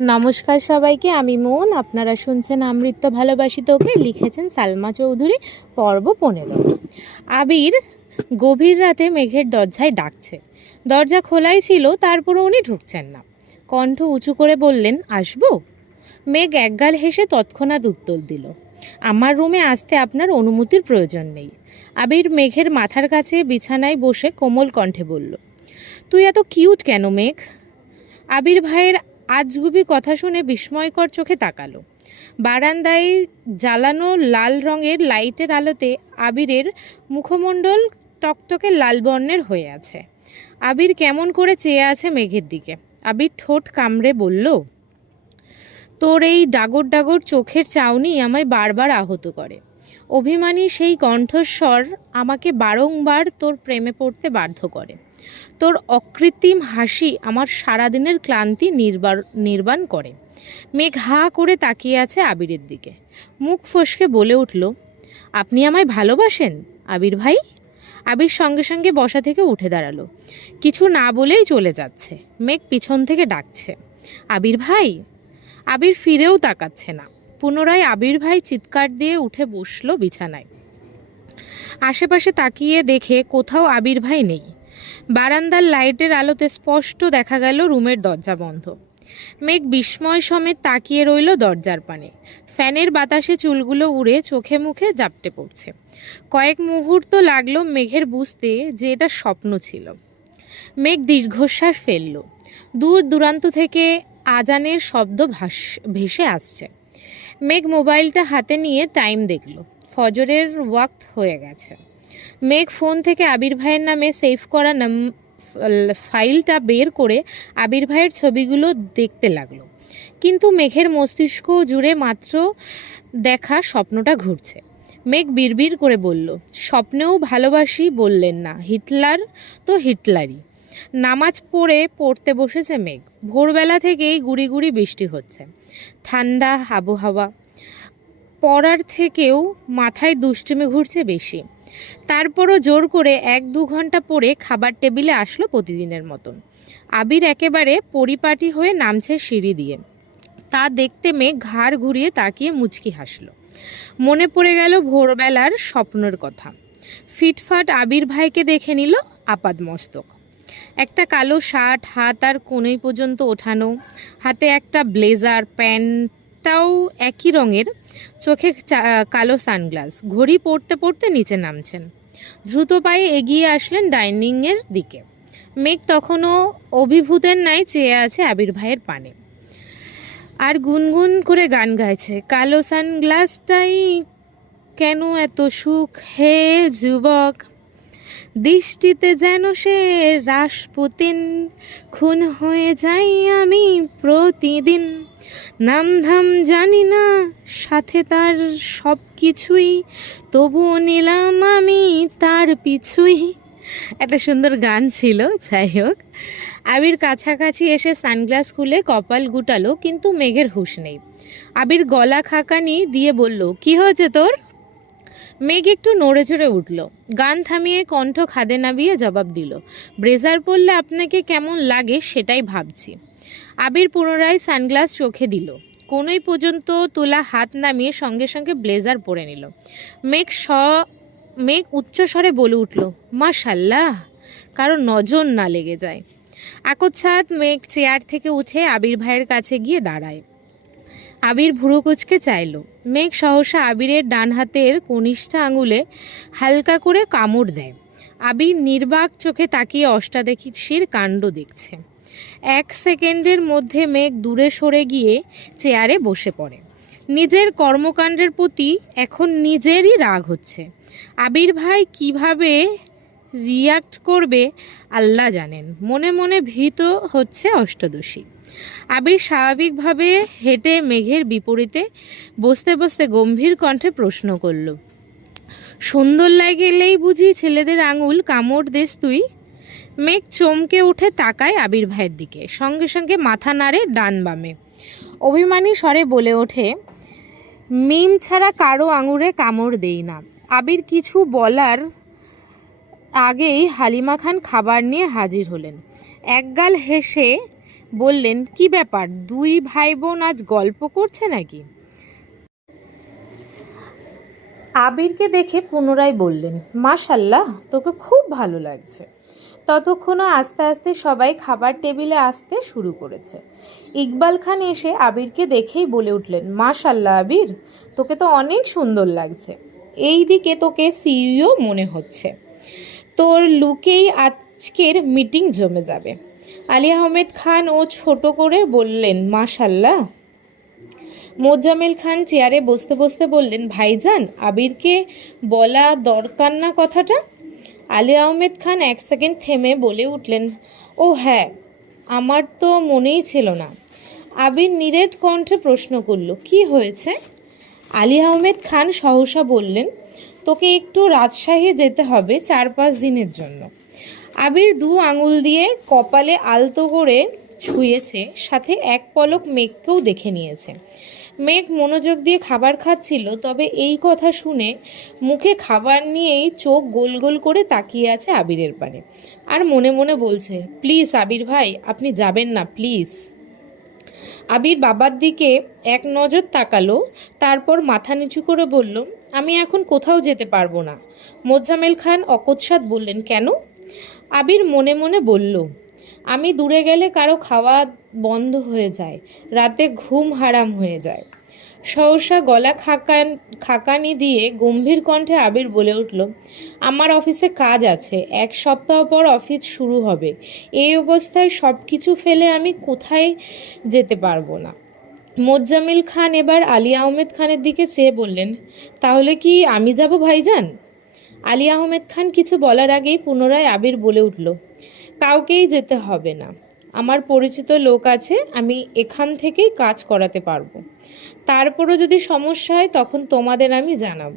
নমস্কার সবাইকে, আমি মন। আপনারা শুনছেন আমৃত্য ভালোবাসি তোকে, লিখেছেন সালমা চৌধুরী, পর্ব পনেরো। আবির গভীর রাতে মেঘের দরজায় ডাকছে। দরজা খোলাই ছিল, তারপরও উনি ঢুকছেন না। কণ্ঠ উঁচু করে বললেন, আসব? মেঘ একগাল হেসে তৎক্ষণাৎ উত্তর দিল, আমার রুমে আসতে আপনার অনুমতির প্রয়োজন নেই। আবির মেঘের মাথার কাছে বিছানায় বসে কোমল কণ্ঠে বলল, তুই এত কিউট কেন মেঘ? আবির ভাইয়ের আজগুবি কথা শুনে বিস্ময়কর চোখে তাকালো। বারান্দায় জ্বালানো লাল রঙের লাইটের আলোতে আবিরের মুখমণ্ডল টকটকে লাল বর্ণের হয়ে আছে। আবির কেমন করে চেয়ে আছে মেঘের দিকে। আবির ঠোঁট কামড়ে বলল, তোর এই ডাগর ডাগর চোখের চাউনি আমায় বারবার আহত করে। অভিমানী সেই কণ্ঠস্বর আমাকে বারংবার তোর প্রেমে পড়তে বাধ্য করে। তোর অকৃত্রিম হাসি আমার সারাদিনের ক্লান্তি নির্বার, নির্বাণ করে। মেঘ হা করে তাকিয়ে আছে আবিরের দিকে। মুখ ফসকে বলে উঠল, আপনি আমায় ভালোবাসেন, আবির ভাই? আবির সঙ্গে সঙ্গে বসা থেকে উঠে দাঁড়াল। কিছু না বলেই চলে যাচ্ছে। মেঘ পিছন থেকে ডাকছে, আবির ভাই? আবির ফিরেও তাকাচ্ছে না। পুনরায় আবির ভাই চিৎকার দিয়ে উঠে বসল বিছানায়। আশেপাশে তাকিয়ে দেখে কোথাও আবির ভাই নেই। বারান্দার লাইটের আলোতে স্পষ্ট দেখা গেল রুমের দরজা বন্ধ। মেঘ বিস্ময় সমেত তাকিয়ে রইল দরজার পানে। ফ্যানের বাতাসে চুলগুলো উড়ে চোখে মুখে জাপটে পড়ছে। কয়েক মুহূর্ত লাগল মেঘের বুঝতে যে এটা স্বপ্ন ছিল। মেঘ দীর্ঘশ্বাস ফেলল। দূর দূরান্ত থেকে আজানের শব্দ ভাস, ভেসে আসছে। মেঘ মোবাইলটা হাতে নিয়ে টাইম দেখল। ফজরের ওয়াক্ত হয়ে গেছে। মেঘ ফোন থেকে আবির ভাইয়ের নামে সেভ করা নাম, ফাইলটা বের করে আবির ভাইয়ের ছবিগুলো দেখতে লাগল। কিন্তু মেঘের মস্তিষ্ক জুড়ে মাত্র দেখা স্বপ্নটা ঘুরছে। মেঘ বিড়বিড় করে বলল, স্বপ্নেও ভালোবাসি বললেন না, হিটলার তো হিটলারই। নামাজ পড়ে পড়তে বসেছে মেঘ। ভোরবেলা থেকেই গুড়ি গুড়ি বৃষ্টি হচ্ছে। ঠান্ডা আবহাওয়া। পড়ার থেকেও মাথায় দুষ্টুমি ঘুরছে বেশি। তারপরও জোর করে এক দু ঘণ্টা পরে খাবার টেবিলে আসলো প্রতিদিনের মতন। আবির একেবারে পরিপাটি হয়ে নামছে সিঁড়ি দিয়ে। তা দেখতে মেঘ ঘাড় ঘুরিয়ে তাকিয়ে মুচকি হাসলো। মনে পড়ে গেল ভোরবেলার স্বপ্নের কথা। ফিটফাট আবির ভাইকে দেখে নিল আপাদ মস্তক। একটা কালো শার্ট, হাত আর কোনই পর্যন্ত ওঠানো, হাতে একটা ব্লেজার প্যান্টটাও একই রঙের, চোখে কালো সানগ্লাস। ঘড়ি পড়তে পড়তে নিচে নামছেন। দ্রুত পায়ে এগিয়ে আসলেন ডাইনিংয়ের দিকে। মেঘ তখনও অভিভূতের নাই চেয়ে আছে আবির ভাইয়ের পানে। আর গুনগুন করে গান গাইছে, কালো সানগ্লাসটাই কেন এত সুখ হে যুবক? দৃষ্টিতে যেন সে রাসপুতিন, খুন হয়ে যাই আমি প্রতিদিন। নামধাম জানি না, সাথে তার সব কিছুই। তবুও নিলাম আমি তার পিছুই। একটা সুন্দর গান ছিল, যাই হোক। আবির কাছাকাছি এসে সানগ্লাস খুলে কপাল গুটালো, কিন্তু মেঘের হুঁশ নেই। আবির গলা খাকানি দিয়ে বলল, কি হয়েছে তোর? মেঘ একটু নড়ে চড়ে উঠল। গান থামিয়ে কণ্ঠ খাদে নামিয়ে জবাব দিল, ব্রেজার পরলে আপনাকে কেমন লাগে সেটাই ভাবছি। আবির পুনরায় সানগ্লাস চোখে দিল। কোনোই পর্যন্ত তোলা হাত নামিয়ে সঙ্গে সঙ্গে ব্লেজার পরে নিল। মেঘ স, মেঘ উচ্চস্বরে বলে উঠল, মাশাল্লাহ, কারও নজর না লেগে যায়। আকচ্ছাত মেঘ চেয়ার থেকে উঠে আবির ভাইয়ের কাছে গিয়ে দাঁড়ায়। আবির ভুরু কুচকে চাইল। মেঘ সহসা আবিরের ডান হাতের কনিষ্ঠা আঙুলে হালকা করে কামড় দেয়। আবির নির্বাক চোখে তাকিয়ে অষ্টাদশীর কাণ্ড দেখছে। এক সেকেন্ডের মধ্যে মেঘ দূরে সরে গিয়ে চেয়ারে বসে পড়ে। নিজের কর্মকাণ্ডের প্রতি এখন নিজেরই রাগ হচ্ছে। আবির ভাই কীভাবে রিয়াক্ট করবে আল্লাহ জানেন। মনে মনে ভীত হচ্ছে অষ্টদশী। আবির স্বাভাবিকভাবে হেঁটে মেঘের বিপরীতে বসতে বসতে গম্ভীর কণ্ঠে প্রশ্ন করল, সুন্দর লাগলেই বুঝি ছেলেদের আঙুল কামড় দেশ তুই? মেঘ চমকে উঠে তাকায় আবির ভাইয়ের দিকে, সঙ্গে সঙ্গে মাথা নাড়ে ডান বামে। অভিমানী স্বরে বলে ওঠে, মিম ছাড়া কারও আঙুরে কামড় দেই না। আবির কিছু বলার আগেই হালিমা খান খাবার নিয়ে হাজির হলেন। একগাল হেসে বললেন, কি ব্যাপার? দুই ভাই বোন আজ গল্প করছে নাকি? আবিরকে দেখে পুনরায় বললেন, মাশাল্লাহ, তোকে খুব ভালো লাগছে। ততক্ষণও আস্তে আস্তে সবাই খাবার টেবিলে আসতে শুরু করেছে। ইকবাল খান এসে আবিরকে দেখেই বলে উঠলেন, মাশাল্লাহ আবির, তোকে তো অনেক সুন্দর লাগছে। এই দিকে তোকে সিইও মনে হচ্ছে। তোর লুকেই আজকের মিটিং জমে যাবে। আলী আহমেদ খান ও ছোট করে বললেন, মাশাল্লাহ মোজামেল খান চেয়ারে বসতে বসতে বললেন, ভাইজান, আবিরকে বলা দরকার না কথাটা? আলী আহমেদ খান এক সেকেন্ড থেমে বলে উঠলেন, ও হ্যাঁ আমার তো মনেই ছিল না। আবির নিরেট কণ্ঠে প্রশ্ন করল, কি হয়েছে? আলী আহমেদ খান সহসা বললেন, তোকে একটু রাজশাহী যেতে হবে চার পাঁচ দিনের জন্য। আবির দু আঙুল দিয়ে কপালে আলতো করে ছুঁয়েছে, সাথে এক পলক মেঘকেও দেখে নিয়েছে। মেঘ মনোযোগ দিয়ে খাবার খাচ্ছিল, তবে এই কথা শুনে মুখে খাবার নিয়েই চোখ গোল গোল করে তাকিয়ে আছে আবিরের পানে। আর মনে মনে বলছে, প্লিজ আবির ভাই, আপনি যাবেন না, প্লিজ। আবির বাবার দিকে এক নজর তাকালো, তারপর মাথা নিচু করে বলল, আমি এখন কোথাও যেতে পারব না। মোজামেল খান অকস্মাৎ বললেন, কেন? আবির মনে মনে বলল আমি দূরে গেলে কারও খাওয়া বন্ধ হয়ে যায়, রাতে ঘুম হারাম হয়ে যায়। সহসা গলা খাকান, খাকানি দিয়ে গম্ভীর কণ্ঠে আবির বলে উঠল, আমার অফিসে কাজ আছে, এক সপ্তাহ পর অফিস শুরু হবে। এই অবস্থায় সব কিছু ফেলে আমি কোথায় যেতে পারব না? মোজ্জামিল খান এবার আলী আহমেদ খানের দিকে চেয়ে বললেন, তাহলে কি আমি যাব ভাইজান? আলী আহমেদ খান কিছু বলার আগেই পুনরায় আবির বলে উঠল কাউকেই যেতে হবে না। আমার পরিচিত লোক আছে, আমি এখান থেকেই কাজ করাতে পারব। তারপরও যদি সমস্যা হয়, তখন তোমাদের আমি জানাব।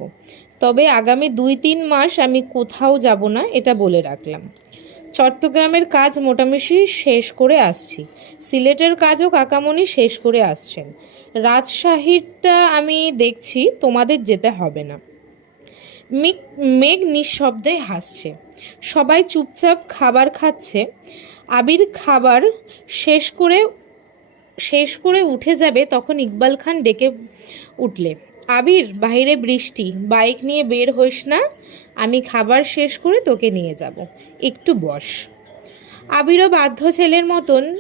তবে আগামী দুই তিন মাস আমি কোথাও যাব না, এটা বলে রাখলাম। চট্টগ্রামের কাজ মোটামুটি শেষ করে আসছি। সিলেটের কাজও কাকামণি শেষ করে আসছেন। রাজশাহীরটা আমি দেখছি, তোমাদের যেতে হবে না। মেঘ নিঃশব্দে হাসছে। সবাই চুপচাপ খাবার খাচ্ছে। আবির খাবার শেষ করে শেষ করে উঠে যাবে তখন ইকবাল খান ডেকে উঠলে। আবির বাইরে বৃষ্টি, বাইক নিয়ে বের হইস না, আমি খাবার শেষ করে তোকে নিয়ে যাব। একটু বস। আবিরও বাধ্য ছেলের মতন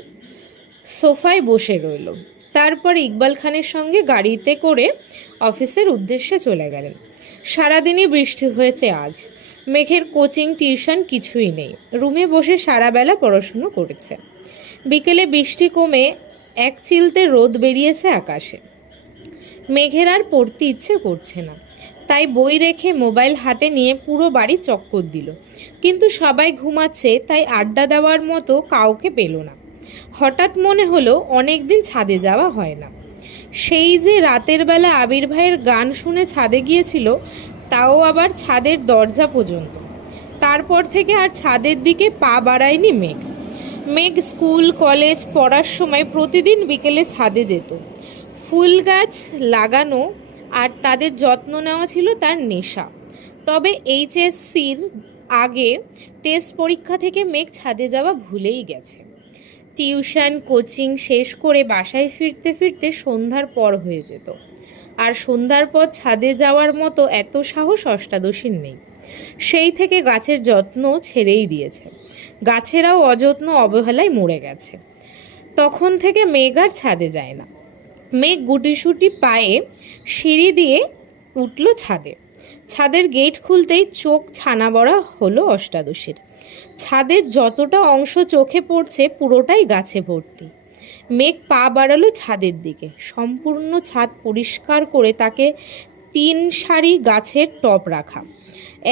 সোফায় বসে রইল। তারপর ইকবাল খানের সঙ্গে গাড়িতে করে অফিসের উদ্দেশ্যে চলে গেলেন। সারাদিনই বৃষ্টি হয়েছে আজ। মেঘের কোচিং, টিউশন কিছুই নেই। রুমে বসে সারাবেলা পড়াশুনো করেছে। বিকেলে বৃষ্টি কমে এক চিলতে রোদ বেরিয়েছে আকাশে। মেঘের আর পড়তে ইচ্ছে করছে না। তাই বই রেখে মোবাইল হাতে নিয়ে পুরো বাড়ি চক্কর দিল। কিন্তু সবাই ঘুমাচ্ছে, তাই আড্ডা দেওয়ার মতো কাউকে পেল না। হঠাৎ মনে হলো অনেক দিন ছাদে যাওয়া হয় না। সেই যে রাতের বেলা আবির ভাইয়ের গান শুনে ছাদে গিয়েছিল তাও আবার ছাদের দরজা পর্যন্ত। তারপর থেকে আর ছাদের দিকে পা বাড়ায়নি মেঘ। মেঘ স্কুল, কলেজ, পড়ার সময় প্রতিদিন বিকেলে ছাদে যেত। ফুল গাছ লাগানো আর তাদের যত্ন নেওয়া ছিল তার নেশা। তবে এইচএসসির আগে টেস্ট পরীক্ষা থেকে মেঘ ছাদে যাওয়া ভুলেই গেছে। টিউশন, কোচিং শেষ করে বাসায় ফিরতে ফিরতে সন্ধ্যার পর হয়ে যেত। আর সন্ধ্যার পর ছাদে যাওয়ার মতো এত সাহস অষ্টাদশীর নেই। সেই থেকে গাছের যত্ন ছেড়েই দিয়েছে। গাছেরাও অযত্ন অবহেলায় মরে গেছে। তখন থেকে মেঘ আর ছাদে যায় না। মেঘ গুটিসুটি পায়ে সিঁড়ি দিয়ে উঠল ছাদে। ছাদের গেট খুলতেই চোখ ছানা বড়া হলো অষ্টাদশীর। ছাদের যতটা অংশ চোখে পড়ছে পুরোটাই গাছে ভর্তি। মেঘ পা বাড়ালো ছাদের দিকে। সম্পূর্ণ ছাদ পরিষ্কার করে তাকে তিন সারি গাছের টপ রাখা।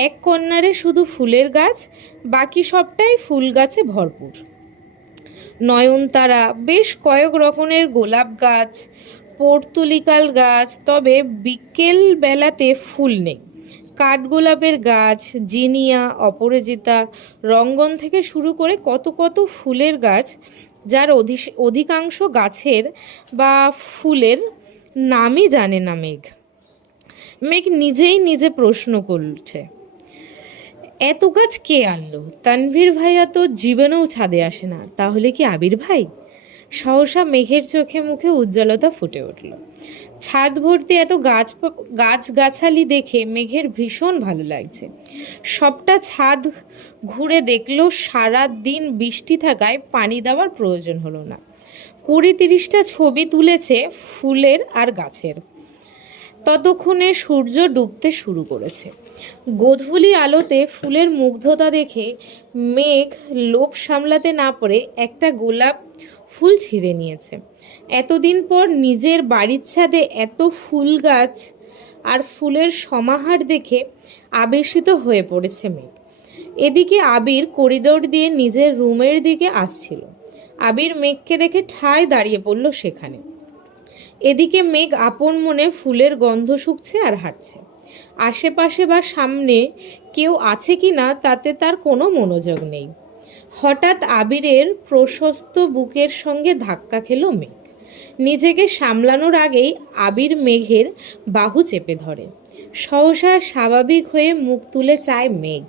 এক কর্নারে শুধু ফুলের গাছ, বাকি সবটাই ফুল গাছে ভরপুর। নয়নতারা, বেশ কয়েক রকমের গোলাপ গাছ, পর্তুলিকাল গাছ, তবে বিকেল বেলাতে ফুল নেই। কাঠগোলাপের গাছ, জিনিয়া, অপরাজিতা, রঙ্গন থেকে শুরু করে কত কত ফুলের গাছ যার অধিকাংশ গাছের বা ফুলের নামই জানে না মেঘ। মেঘ নিজেই নিজে প্রশ্ন করছে, এত গাছ কে আনলো? তানভীর ভাইয়া তো জীবনেও ছাদে আসে না, তাহলে কি আবির ভাই? সহসা মেঘের চোখে মুখে উজ্জ্বলতা ফুটে উঠল। ছাদ ভর্তি এত গাছ গাছ গাছালি দেখে মেঘের ভীষণ ভালো লাগছে। সবটা ছাদ ঘুরে দেখল সারা দিন বৃষ্টি থাকায় পানি দেওয়ার প্রয়োজন হলো না। কুড়ি তিরিশটা ছবি তুলেছে ফুলের আর গাছের। ততক্ষণে সূর্য ডুবতে শুরু করেছে। গোধূলি আলোতে ফুলের মুগ্ধতা দেখে মেঘ লোভ সামলাতে না পারে একটা গোলাপ ফুল ছিঁড়ে নিয়েছে। এতদিন পর নিজের বাড়ির ছাদে এত ফুল গাছ আর ফুলের সমাহার দেখে আবেশিত হয়ে পড়েছে মেঘ। এদিকে আবির করিডোর দিয়ে নিজের রুমের দিকে আসছিল। আবির মেঘকে দেখে ঠায় দাঁড়িয়ে পড়ল সেখানে। এদিকে মেঘ আপন মনে ফুলের গন্ধ শুকছে আর হাঁটছে। আশেপাশে বা সামনে কেউ আছে কি না তাতে তার কোনো মনোযোগ নেই। হঠাৎ আবিরের প্রশস্ত বুকের সঙ্গে ধাক্কা খেল মেঘ। নিজেকে সামলানোর আগেই আবির মেঘের বাহু চেপে ধরে। সহসা স্বাভাবিক হয়ে মুখ তুলে চায় মেঘ।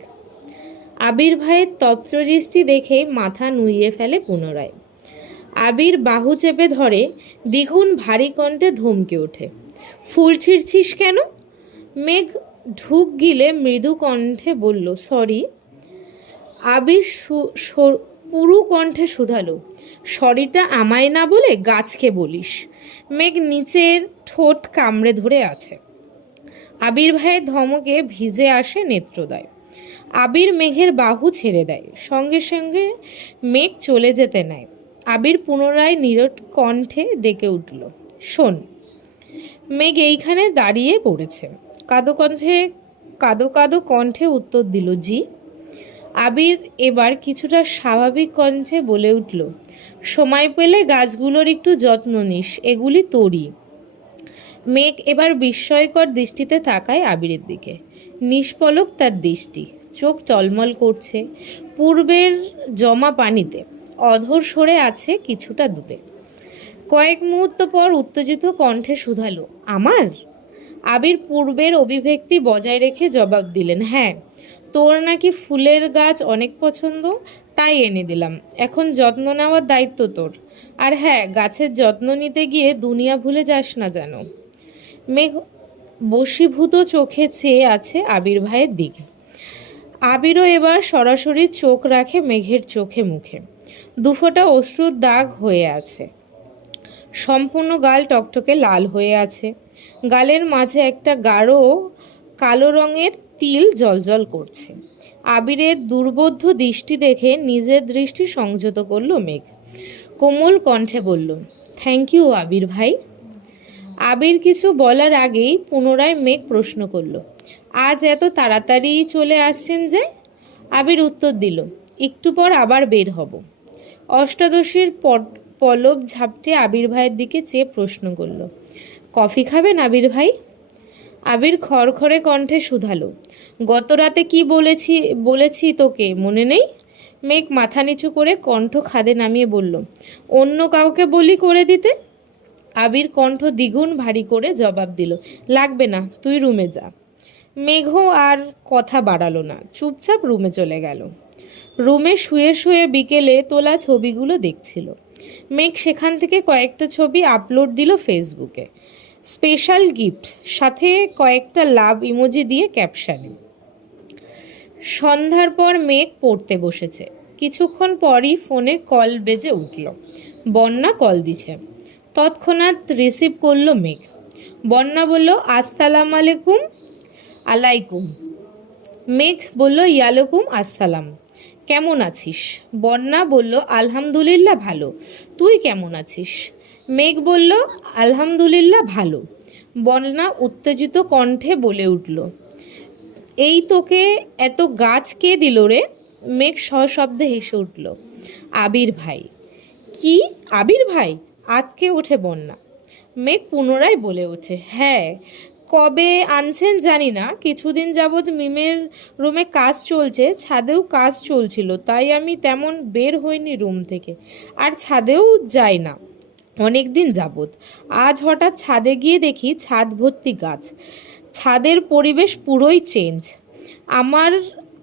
আবির ভাইয়ের তত্রদৃষ্টি দেখে মাথা নুইয়ে ফেলে পুনরায়। আবির বাহু চেপে ধরে দ্বিগুণ ভারী কণ্ঠে ধমকে ওঠে। ফুল ছিঁড়ছিস কেন? মেঘ ঢুক গিলে মৃদু কণ্ঠে বলল, সরি। আবির পুরু কণ্ঠে শুধালো সরিটা আমায় না বলে গাছকে বলিস। মেঘ নিচের ঠোঁট কামড়ে ধরে আছে। আবির ভাইয়ের ধমকে ভিজে আসে নেত্রদয়। আবির মেঘের বাহু ছেড়ে দেয়, সঙ্গে সঙ্গে মেঘ চলে যেতে নেয়। আবির পুনরায় নিরট কণ্ঠে ডেকে উঠল, শোন, মেঘ এইখানে দাঁড়িয়ে পড়েছে। কাদো কণ্ঠে, কাদো কাদো কণ্ঠে উত্তর দিল, জি? আবির এবার কিছুটা স্বাভাবিক কণ্ঠে বলে উঠল, সময় পেলে গাছগুলোর একটু যত্ন নিস, এগুলি তোরই। মেঘ এবার বিস্ময়কর দৃষ্টিতে তাকায় আবিরের দিকে। নিষ্পলক তার দৃষ্টি, চোখ টলমল করছে, পূর্বের জমা পানিতে, অধর সরে আছে কিছুটা দূরে। কয়েক মুহূর্ত পর উত্তেজিত কণ্ঠে শুধালো, আমার? আবির পূর্বের অভিব্যক্তি বজায় রেখে জবাব দিলেন হ্যাঁ তোর নাকি ফুলের গাছ অনেক পছন্দ? তাই এনে দিলাম। এখন যত্ন নেওয়ার দায়িত্ব তোর। আর হ্যাঁ গাছের যত্ন নিতে গিয়ে দুনিয়া ভুলে যাস না যেন। মেঘ বশীভূত চোখে চেয়ে আছে আবির ভাইয়ের দিকে। আবিরও এবার সরাসরি চোখ রাখে মেঘের চোখে মুখে। দুফোটা অশ্রুর দাগ হয়ে আছে। সম্পূর্ণ গাল টকটকে লাল হয়ে আছে। গালের মাঝে একটা গাঢ়, কালো রঙের তিল জলজল করছে। আবিরের দুর্বোধ্য দৃষ্টি দেখে নিজের দৃষ্টি সংযত করল মেঘ। কোমল কণ্ঠে বলল থ্যাংক ইউ আবির ভাই। আবির কিছু বলার আগেই পুনরায় মেঘ প্রশ্ন করল, আজ এত তাড়াতাড়ি চলে আসছেন যে? আবির উত্তর দিল, একটু পর আবার বের হব। অষ্টাদশীর পলব ঝাপটে আবির ভাইয়ের দিকে চেয়ে প্রশ্ন করল, কফি খাবেন আবির ভাই? আবির খড়খড়ে কণ্ঠে শুধালো গত রাতে কি বলেছি বলেছি তোকে? মনে নেই? মেঘ মাথা নিচু করে কণ্ঠ খাদে নামিয়ে বলল, অন্য কাউকে বলি করে দিতে? আবির কণ্ঠ দ্বিগুণ ভারী করে জবাব দিল, লাগবে না, তুই রুমে যা। মেঘ আর কথা বাড়ালো না, চুপচাপ রুমে চলে গেল। রুমে শুয়ে শুয়ে বিকেলে তোলা ছবিগুলো দেখছিল। মেঘ সেখান থেকে কয়েকটা ছবি আপলোড দিল ফেসবুকে। স্পেশাল গিফট, সাথে কয়েকটা লাভ ইমোজি দিয়ে ক্যাপশানে। সন্ধ্যার পর মেঘ পড়তে বসেছে। কিছুক্ষণ পরই ফোনে কল বেজে উঠল। বন্যা কল দিছে। তৎক্ষণাৎ রিসিভ করল মেঘ। বন্যা বলল, আসসালাম আলাইকুম। আলাইকুম। মেঘ বলল ইয়ালকুম আসসালাম। কেমন আছিস? বন্যা বলল, আলহামদুলিল্লাহ ভালো। তুই কেমন আছিস? মেঘ বলল, আলহামদুলিল্লাহ ভালো। বন্যা উত্তেজিত কণ্ঠে বলে উঠল এই তোকে এত গাছ কে দিল রে? মেঘ সশব্দে হেসে উঠল, আবির ভাই। কি? আবির ভাই? আতকে ওঠে বন্যা। মেঘ পুনরায় বলে ওঠে হ্যাঁ কবে আনছেন জানি না, কিছুদিন যাবৎ মিমের রুমে কাজ চলছে, ছাদেও কাজ চলছিল, তাই আমি তেমন বের হইনি রুম থেকে। আর ছাদেও যাই না অনেক দিন যাবৎ। আজ হঠাৎ ছাদে গিয়ে দেখি ছাদ ভর্তি গাছ। ছাদের পরিবেশ পুরোই চেঞ্জ আমার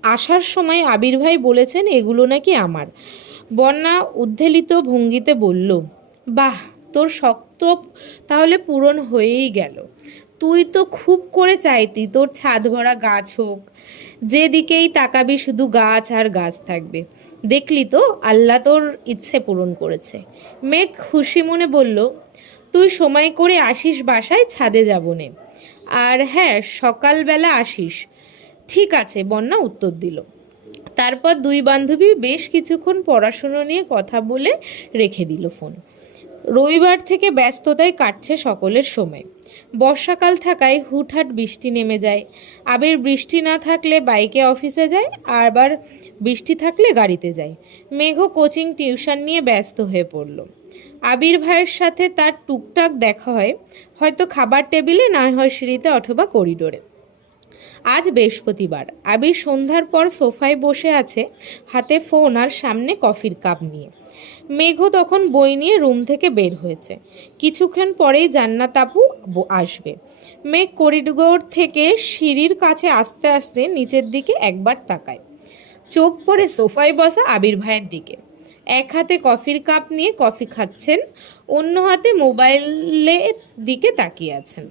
আসার সময় আবির ভাই বলেছেন, এগুলো নাকি আমার। বন্যা উদ্ধেলিত ভঙ্গিতে বলল, বাহ, তোর শক্ত তাহলে পূরণ হয়েই গেল। তুই তো খুব করে চাইতি, তোর ছাদ ভরা গাছ হোক। যেদিকেই তাকাবি শুধু গাছ আর গাছ থাকবে। দেখলি তো, আল্লাহ তোর ইচ্ছে পূরণ করেছে। মেঘ খুশি মনে বলল, তুই সময় করে আসিস বাসায়, ছাদে যাবনে নে। আর হ্যাঁ সকালবেলা আসিস। ঠিক আছে, বন্যা উত্তর দিল। তারপর দুই বান্ধবী বেশ কিছুক্ষণ পড়াশুনো নিয়ে কথা বলে রেখে দিল ফোন। রবিবার থেকে ব্যস্ততায় কাটছে সকলের সময়। বর্ষাকাল থাকায় হুটহাট বৃষ্টি নেমে যায়। আবির বৃষ্টি না থাকলে বাইকে অফিসে যায়, আবার বৃষ্টি থাকলে গাড়িতে যায়। মেঘ কোচিং, টিউশন নিয়ে ব্যস্ত হয়ে পড়ল। আবির ভাইয়ের সাথে তার টুকটাক দেখা হয়, হয়তো খাবার টেবিলে, না হয় সিঁড়িতে অথবা করিডোরে। আজ বৃহস্পতিবার। আবির সন্ধ্যার পর সোফায় বসে আছে, হাতে ফোন আর সামনে কফির কাপ নিয়ে। মেঘ তখন বই নিয়ে রুম থেকে বের হয়েছে। কিছুক্ষণ পরেই জান্নাত আপু আসবে। মেঘ করিডোর থেকে সিঁড়ির কাছে আস্তে আস্তে নিচের দিকে একবার তাকায়। চোখ পড়ে সোফায় বসা আবির ভাইয়ের দিকে। এক হাতে কফির কাপ নিয়ে কফি খাচ্ছেন, অন্য হাতে মোবাইলের দিকে তাকিয়ে আছেন।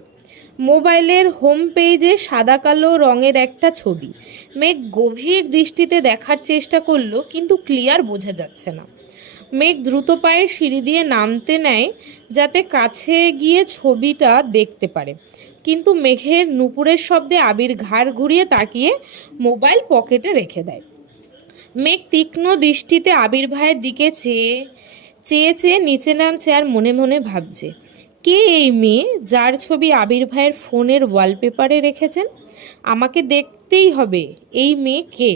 মোবাইলের হোম পেজে সাদা কালো রঙের একটা ছবি। মেঘ গভীর দৃষ্টিতে দেখার চেষ্টা করল, কিন্তু ক্লিয়ার বোঝা যাচ্ছে না। মেঘ দ্রুত পায়ে সিঁড়ি দিয়ে নামতে নেয়, যাতে কাছে গিয়ে ছবিটা দেখতে পারে। কিন্তু মেঘের নুপুরের শব্দে আবির ঘাড় ঘুরিয়ে তাকিয়ে মোবাইল পকেটে রেখে দেয়। মেঘ তীক্ষ্ণ দৃষ্টিতে আবির ভাইয়ের দিকে চেয়ে চেয়ে চেয়ে নিচে নামছে আর মনে মনে ভাবছে, কে এই মেয়ে যার ছবি আবির ভাইয়ের ফোনের ওয়ালপেপারে রেখেছেন? আমাকে দেখতেই হবে, এই মেয়ে কে?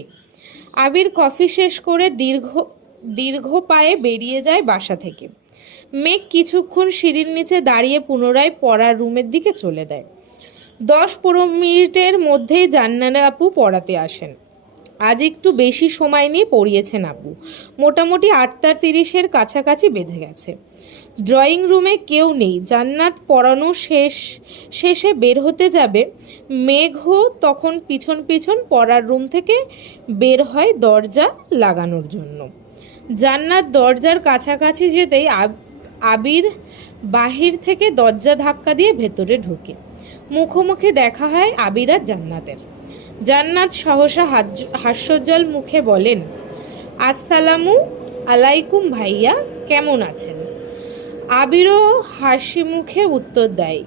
আবির কফি শেষ করে দীর্ঘ দীর্ঘ পায়ে বেরিয়ে যায় বাসা থেকে। মেঘ কিছুক্ষণ সিঁড়ির নিচে দাঁড়িয়ে পুনরায় পড়ার রুমের দিকে চলে দেয়। দশ পনেরো মিনিটের মধ্যেই জান্নারা আপু পড়াতে আসেন। আজ একটু বেশি সময় নিয়ে পড়িয়েছেন আপু মোটামুটি আটটা তিরিশের কাছাকাছি বেজে গেছে। ড্রয়িং রুমে কেউ নেই। জান্নাত পড়ানো শেষ, শেষে বের হতে যাবে। মেঘও তখন পিছন পিছন পড়ার রুম থেকে বের হয় দরজা লাগানোর জন্য। জান্নাত দরজার কাছাকাছি যেতেই আব- আবির বাহির থেকে দরজা ধাক্কা দিয়ে ভেতরে ঢোকে। মুখোমুখি দেখা হয় আবির আর জান্নাতের। জান্নাত সহসা হাস্যোজ্জ্বল মুখে বলেন, আসসালামু আলাইকুম ভাইয়া, কেমন আছেন? আবিরও হাসি মুখে উত্তর দেয়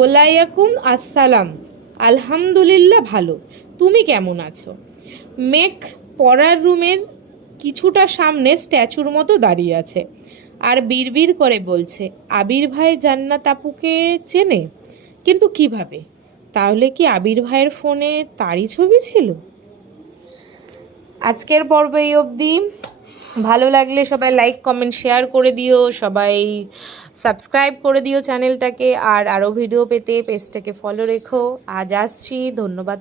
ওলাইয়াকুম আসসালাম, আলহামদুলিল্লাহ ভালো, তুমি কেমন আছো? মেঘ পড়ার রুমের কিছুটা সামনে স্ট্যাচুর মতো দাঁড়িয়ে আছে আর বিড়বিড় করে বলছে, আবির ভাই জান্নাত আপুকে চেনে? কিন্তু কীভাবে? তাহলে কি আবির ভাইয়ের ফোনে তারই ছবি ছিল? আজকের পর্ব এই অবধি। ভালো লাগলে সবাই লাইক কমেন্ট শেয়ার করে দিও, সবাই সাবস্ক্রাইব করে দিও চ্যানেলটাকে আর আরও ভিডিও পেতে পেজটাকে ফলো রেখো। আজ আসছি, ধন্যবাদ।